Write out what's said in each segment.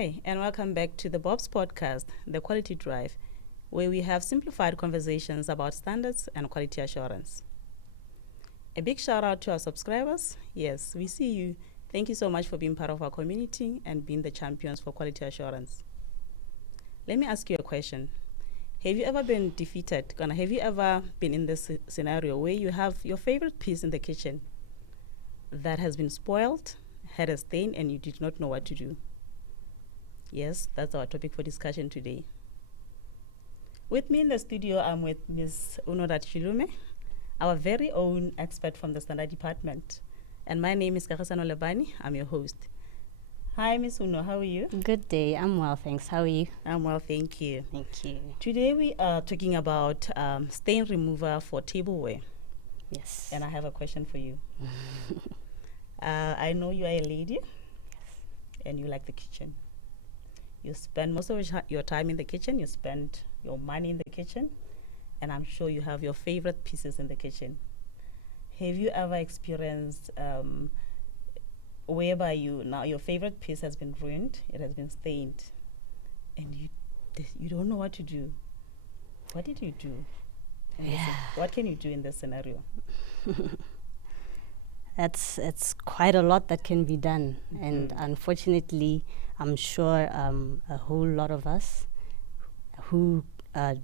Hi, and welcome back to the Bob's podcast, The Quality Drive, where we have simplified conversations about standards and quality assurance. A big shout out to our subscribers. Yes, we see you. Thank you so much for being part of our community and being the champions for quality assurance. Let me ask you a question. Have you ever been defeated? Have you ever been in this scenario where you have your favorite piece in the kitchen that has been spoiled, had a stain, and you did not know what to do? Yes, that's our topic for discussion today. With me in the studio, I'm with Ms. 𝐒𝐭𝐚𝐢𝐧, our very own expert from the Standard Department. And my name is 𝐒𝐭𝐚𝐢𝐧 𝑑𝐞𝐦𝐨𝐯𝐞, I'm your host. Hi, Ms. 𝐒𝐿, how are you? Good day. I'm well, thanks. How are you? I'm well, thank you. Thank you. Today we are talking about stain remover for tableware. Yes. And I have a question for you. I know you are a lady. Yes. And you like the kitchen. You spend most of your time in the kitchen. You spend your money in the kitchen. And I'm sure you have your favorite pieces in the kitchen. Have you ever experienced whereby your favorite piece has been ruined, it has been stained, and you don't know what to do? What did you do? What can you do in this scenario? It's quite a lot that can be done, and unfortunately, I'm sure a whole lot of us who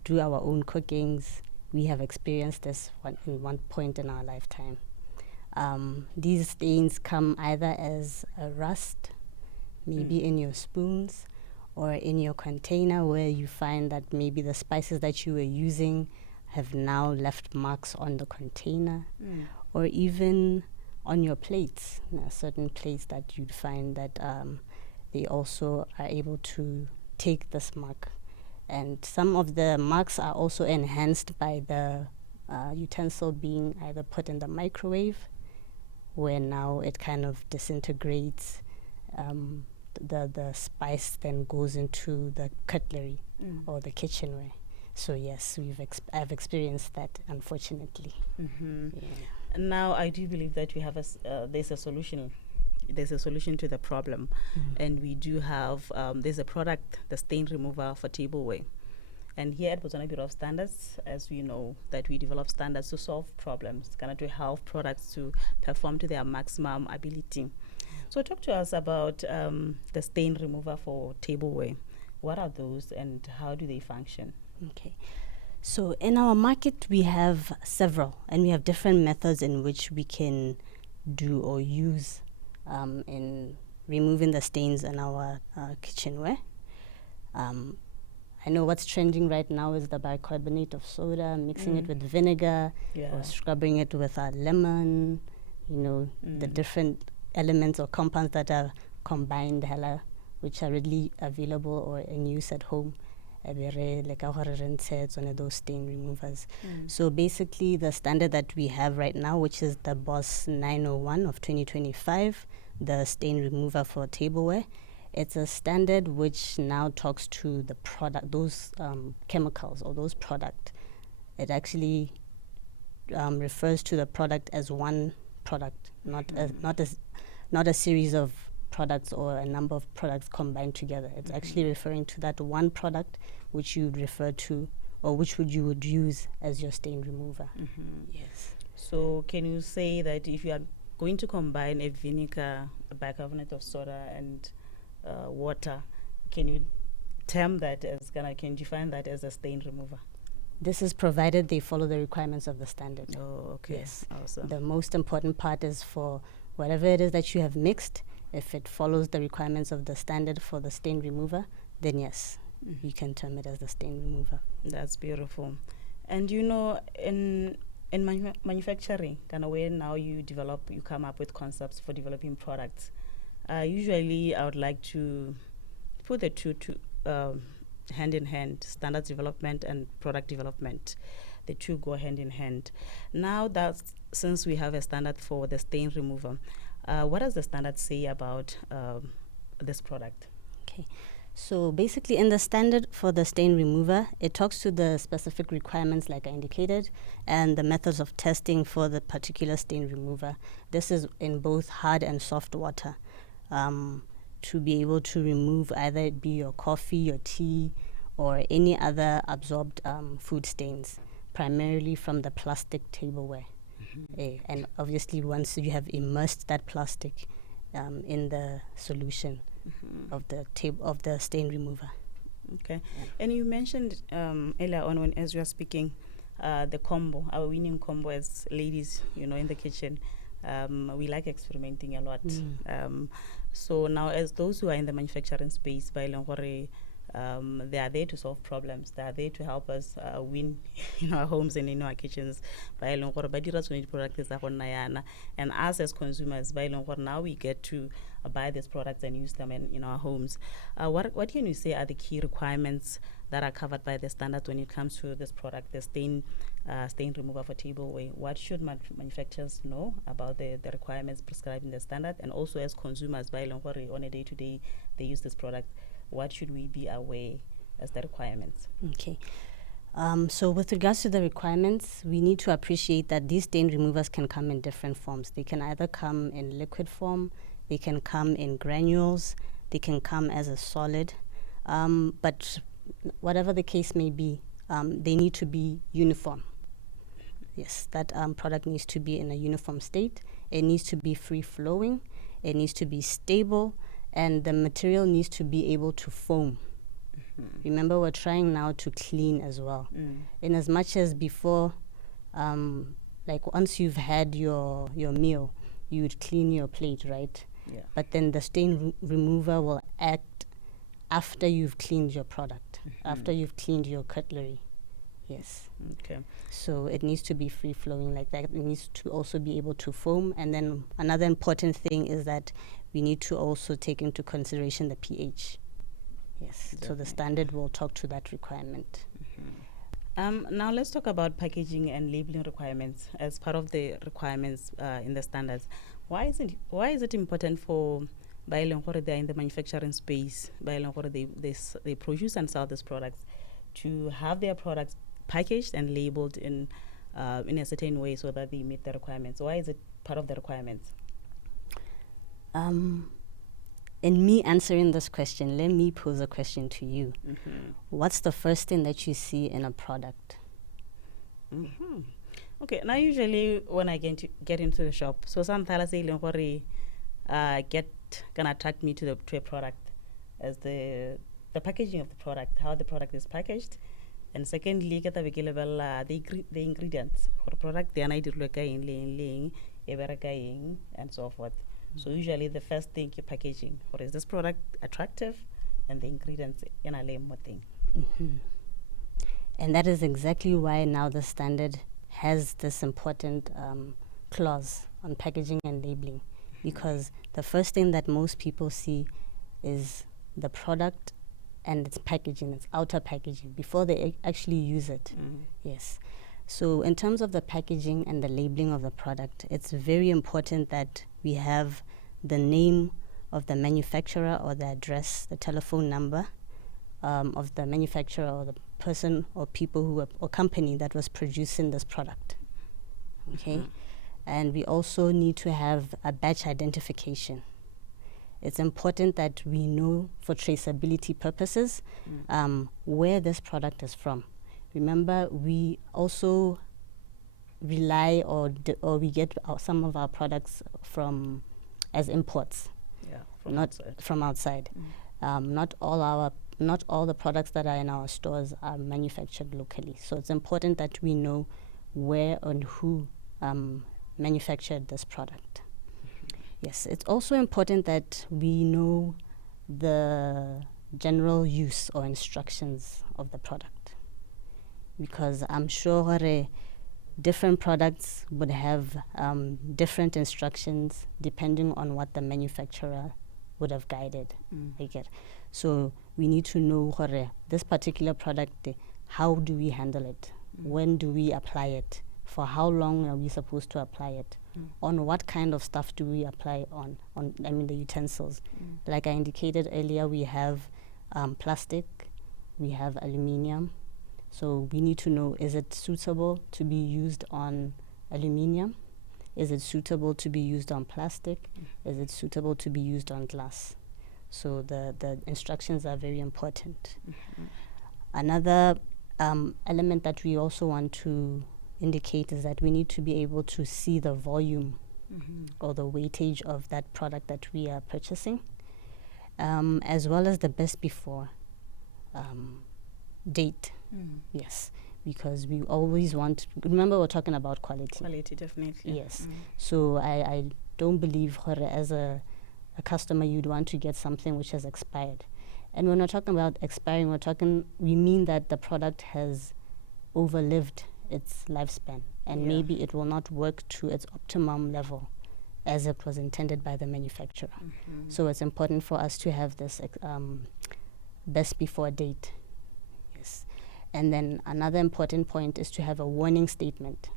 do our own cookings, we have experienced this in one point in our lifetime. These stains come either as a rust, maybe in your spoons, or in your container where you find that maybe the spices that you were using have now left marks on the container, or even on your plates. Certain plates that you'd find that they also are able to take this mark. And some of the marks are also enhanced by the utensil being either put in the microwave, where now it kind of disintegrates. The spice then goes into the cutlery or the kitchenware. So yes, I've experienced that, unfortunately. Now I do believe that we have there's a solution. There's a solution to the problem, and we do have there's a product, the stain remover for tableware. And here at Botswana Bureau of Standards, as we know, that we develop standards to solve problems, to help products to perform to their maximum ability. So talk to us about the stain remover for tableware. What are those and how do they function? Okay. So in our market, we have several, and we have different methods in which we can do or use in removing the stains in our kitchenware. I know what's trending right now is the bicarbonate of soda, mixing it with vinegar, or scrubbing it with a lemon, the different elements or compounds that are combined, which are readily available or in use at home. Like those stain removers. So basically the standard that we have right now, which is the BOSS 901 of 2025, the stain remover for tableware, it's a standard which now talks to the product, those chemicals or those product. It actually refers to the product as one product, not a series of products or a number of products combined together. It's actually referring to that one product which you would refer to or you would use as your stain remover. Yes. So can you say that if you are going to combine a vinegar, a bicarbonate of soda, and water, can you define that as a stain remover? This is provided they follow the requirements of the standard. Oh, okay. Yes. Awesome. The most important part is for whatever it is that you have mixed, if it follows the requirements of the standard for the stain remover, then yes, you can term it as the stain remover. That's beautiful. And in manufacturing, where now you come up with concepts for developing products. Usually I would like to put the two hand in hand, standards development and product development. The two go hand in hand. Now that since we have a standard for the stain remover, what does the standard say about this product? Okay. So basically in the standard for the stain remover, it talks to the specific requirements like I indicated and the methods of testing for the particular stain remover. This is in both hard and soft water. to be able to remove either it be your coffee, your tea, or any other absorbed food stains, primarily from the plastic tableware. And obviously, once you have immersed that plastic in the solution of the stain remover. Okay. And you mentioned earlier on, as you were speaking, the combo, our winning combo as ladies, in the kitchen. We like experimenting a lot. So now, as those who are in the manufacturing space, they are there to solve problems. They are there to help us win in our homes and in our kitchens. And us as consumers, now we get to buy these products and use them in our homes. What can you say are the key requirements that are covered by the standard when it comes to this product, the stain remover for tableware? What should manufacturers know about the requirements prescribed in the standard? And also as consumers, on a day-to-day, they use this product. What should we be aware as the requirements? Okay. So with regards to the requirements, we need to appreciate that these stain removers can come in different forms. They can either come in liquid form, they can come in granules, they can come as a solid. But whatever the case may be, they need to be uniform. Yes, that product needs to be in a uniform state. It needs to be free-flowing. It needs to be stable. And the material needs to be able to foam. Remember, we're trying now to clean as well. In as much as before, like once you've had your meal, you would clean your plate, right? Yeah. But then the stain remover will act after you've cleaned your product, after you've cleaned your cutlery. Yes. Okay. So it needs to be free-flowing like that. It needs to also be able to foam. And then another important thing is that we need to also take into consideration the pH. Yes. Definitely. So the standard will talk to that requirement. Now let's talk about packaging and labeling requirements as part of the requirements in the standards. Why is it important for Bailongore, they're in the manufacturing space, Bailongore, they produce and sell these products, to have their products packaged and labeled in a certain way so that they meet the requirements? Why is it part of the requirements? In me answering this question, let me pose a question to you. What's the first thing that you see in a product? Okay, now usually when I get into the shop, so sometimes can attract me to a product as the packaging of the product, how the product is packaged, and secondly, the ingredients for the product, and so forth. So usually the first thing you're packaging, or is this product attractive, and the ingredients in a more thing. And that is exactly why now the standard has this important clause on packaging and labeling, because the first thing that most people see is the product and its packaging, its outer packaging, before they actually use it. Yes. So in terms of the packaging and the labeling of the product, it's very important that we have the name of the manufacturer or the address, the telephone number of the manufacturer or the person or people or company that was producing this product. Okay? And we also need to have a batch identification. It's important that we know, for traceability purposes, where this product is from. Remember, we also rely or we get some of our products as imports, from outside. Not all the products that are in our stores are manufactured locally. So it's important that we know where and who manufactured this product. Yes, it's also important that we know the general use or instructions of the product, because I'm sure different products would have different instructions depending on what the manufacturer would have guided. So we need to know this particular product, how do we handle it? When do we apply it? For how long are we supposed to apply it? On what kind of stuff do we apply on the utensils? Like I indicated earlier, we have plastic, we have aluminium. So we need to know, is it suitable to be used on aluminium? Is it suitable to be used on plastic? Is it suitable to be used on glass? So the instructions are very important. Mm-hmm. Another element that we also want to indicate is that we need to be able to see the volume or the weightage of that product that we are purchasing, as well as the best before date. Yes, because we always want, remember we're talking about quality. Quality, definitely. Yes. So I don't believe as a customer you'd want to get something which has expired. And when we're talking about expiring, we mean that the product has overlived its lifespan, and maybe it will not work to its optimum level as it was intended by the manufacturer. So it's important for us to have this best before date. Yes. And then another important point is to have a warning statement.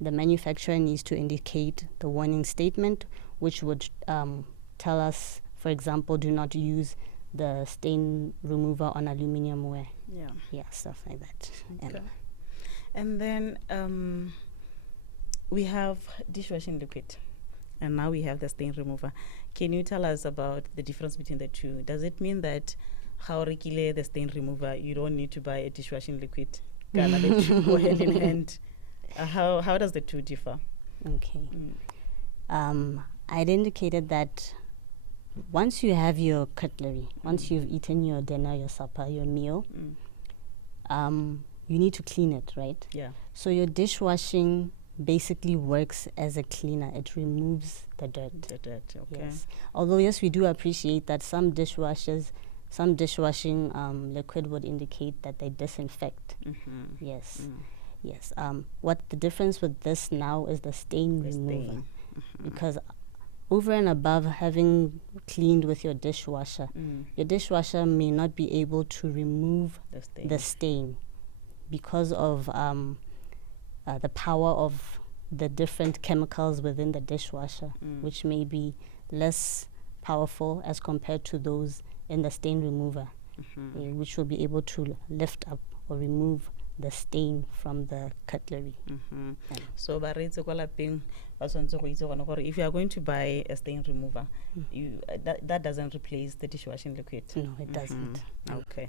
The manufacturer needs to indicate the warning statement, which would tell us, for example, do not use the stain remover on aluminum ware. Yeah, stuff like that. Okay. And then we have dishwashing liquid, and now we have the stain remover. Can you tell us about the difference between the two? Does it mean that how rekile the stain remover, you don't need to buy a dishwashing liquid? The two go hand in hand. How does the two differ? Okay. I'd indicated that once you have your cutlery, once you've eaten your dinner, your supper, your meal, you need to clean it, right? Yeah. So your dishwashing basically works as a cleaner. It removes the dirt. The dirt, okay. Yes. Although, yes, we do appreciate that some dishwashing liquid would indicate that they disinfect. Yes. Yes. What the difference with this now is the stain remover. Because over and above having cleaned with your dishwasher may not be able to remove the stain because of the power of the different chemicals within the dishwasher, which may be less powerful as compared to those in the stain remover, which will be able to lift up or remove the stain from the cutlery. So if you are going to buy a stain remover, that doesn't replace the dishwashing liquid. No, it doesn't. Okay.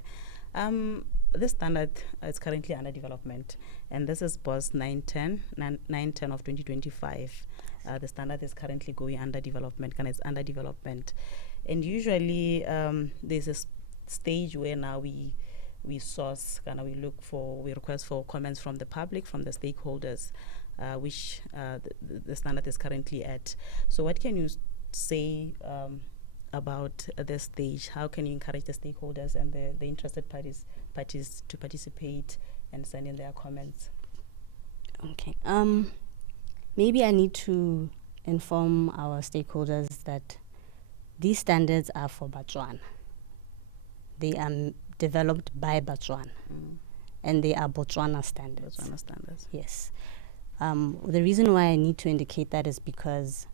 This standard is currently under development, and this is BOS 910 of 2025. The standard is currently going under development, and it's under development. And usually there's a stage where now we source, we request for comments from the public, from the stakeholders, which the standard is currently at. So what can you say about this stage? How can you encourage the stakeholders and the interested parties to participate and send in their comments? Okay. Maybe I need to inform our stakeholders that these standards are for Botswana. They are developed by Botswana, and they are Botswana standards. Botswana standards. Yes. The reason why I need to indicate that is because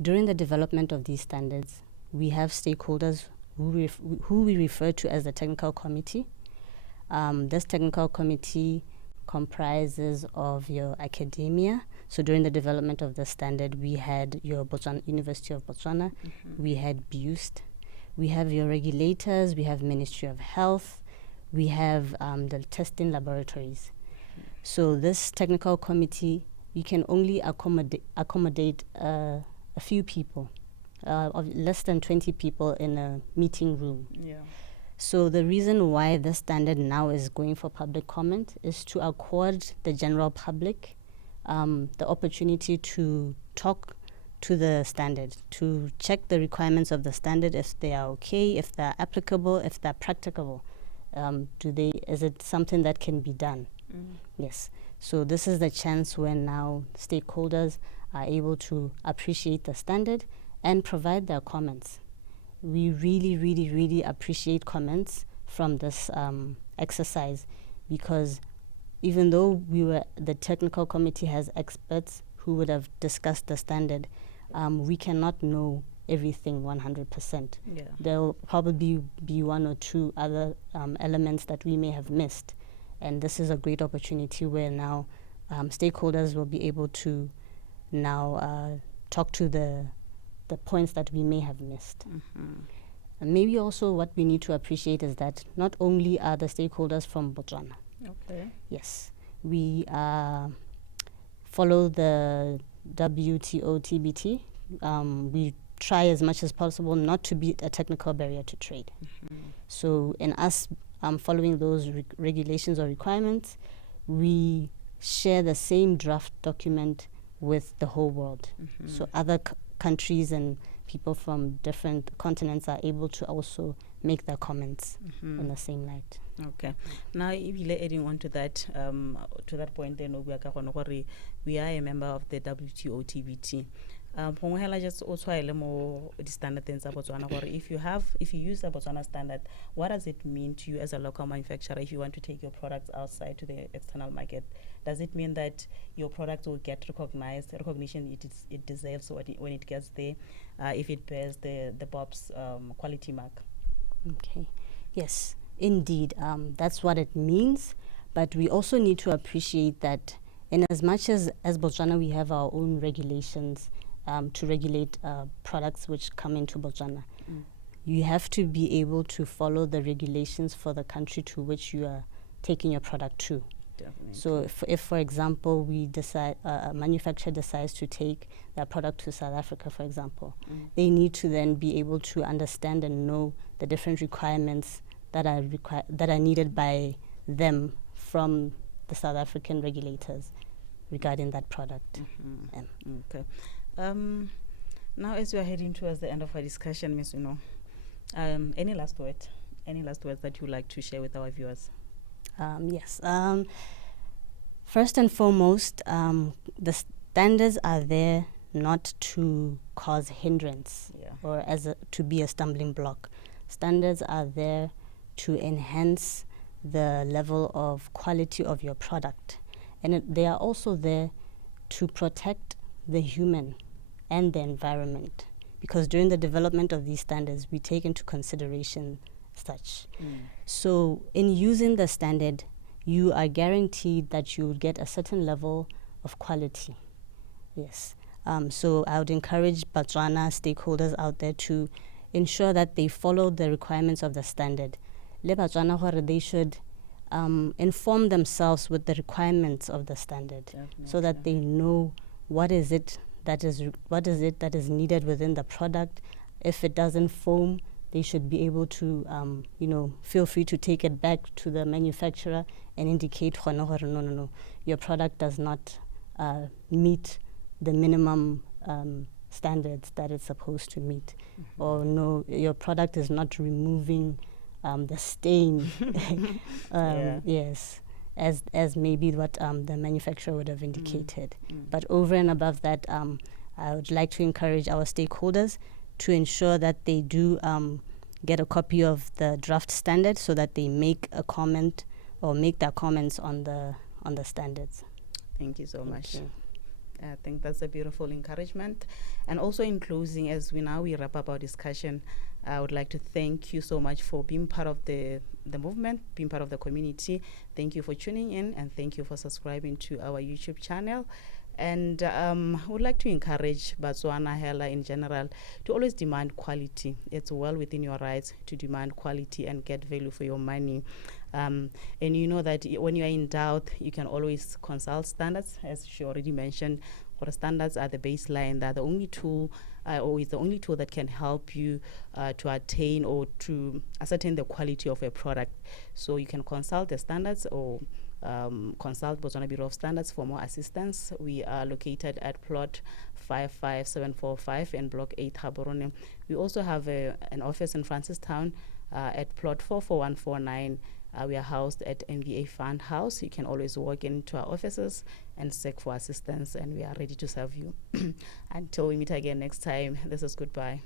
during the development of these standards, we have stakeholders who we refer to as the technical committee. This technical committee comprises of your academia. So during the development of the standard, we had your University of Botswana, we had BUST, we have your regulators, we have Ministry of Health, we have the testing laboratories. So this technical committee, we can only accommodate a few people, of less than 20 people in a meeting room. Yeah. So the reason why this standard now is going for public comment is to accord the general public the opportunity to talk to the standard, to check the requirements of the standard, if they are okay, if they're applicable, if they're practicable. Is it something that can be done? Yes. So this is the chance when now stakeholders are able to appreciate the standard and provide their comments. We really, really, really appreciate comments from this exercise, because even though the technical committee has experts who would have discussed the standard, we cannot know everything 100%. Yeah. There will probably be one or two other elements that we may have missed. And this is a great opportunity where now stakeholders will be able to now talk to the points that we may have missed. And maybe also what we need to appreciate is that not only are the stakeholders from Botswana. Okay. Yes, we follow the WTO TBT. We try as much as possible not to be a technical barrier to trade. So in us following those regulations or requirements, we share the same draft document with the whole world. So other countries and people from different continents are able to also make their comments in the same light. Okay. Now, if you're adding on to that point, then we are a member of the WTO TBT. Just also the standard things about Botswana. If you use the Botswana standard, what does it mean to you as a local manufacturer if you want to take your products outside to the external market? Does it mean that your product will get recognition it deserves when it gets there, if it bears the BOP's quality mark? Okay. Yes, indeed. That's what it means. But we also need to appreciate that in as much as Botswana, we have our own regulations to regulate products which come into Botswana. You have to be able to follow the regulations for the country to which you are taking your product to. Definitely. So if for example, we decide, a manufacturer decides to take their product to South Africa, for example, they need to then be able to understand and know the different requirements that are needed by them from the South African regulators regarding that product. Okay. Now, as we are heading towards the end of our discussion, Ms. Uno, any last words that you would like to share with our viewers? Yes. First and foremost, the standards are there not to cause hindrance or to be a stumbling block. Standards are there to enhance the level of quality of your product. And they are also there to protect the human and the environment, because during the development of these standards, we take into consideration such. So in using the standard, you are guaranteed that you will get a certain level of quality. Yes. So I would encourage Botswana stakeholders out there to ensure that they follow the requirements of the standard. Le Botswana, they should inform themselves with the requirements of the standard. Definitely. So that they know what is it that is needed within the product. If it doesn't foam, they should be able to, feel free to take it back to the manufacturer and indicate, no, your product does not meet the minimum standards that it's supposed to meet. Or no, your product is not removing the stain. Yes, as maybe what the manufacturer would have indicated. But over and above that, I would like to encourage our stakeholders to ensure that they do get a copy of the draft standard so that they make a comment or make their comments on the standards. Thank you so much. I think that's a beautiful encouragement. And also in closing, as we wrap up our discussion, I would like to thank you so much for being part of the movement, being part of the community. Thank you for tuning in, and thank you for subscribing to our YouTube channel. And I would like to encourage Botswana Hela in general to always demand quality. It's well within your rights to demand quality and get value for your money. And you know that when you are in doubt, you can always consult standards, as she already mentioned. For the standards are the baseline. They're the only tool, or is the only tool that can help you to attain or to ascertain the quality of a product. So you can consult the standards or consult Botswana Bureau of Standards for more assistance. We are located at plot 55745 in block 8 Gaborone. We also have an office in Francistown at plot 44149. We are housed at MVA Fund House. You can always walk into our offices and seek for assistance, and we are ready to serve you. Until we meet again next time, this is goodbye.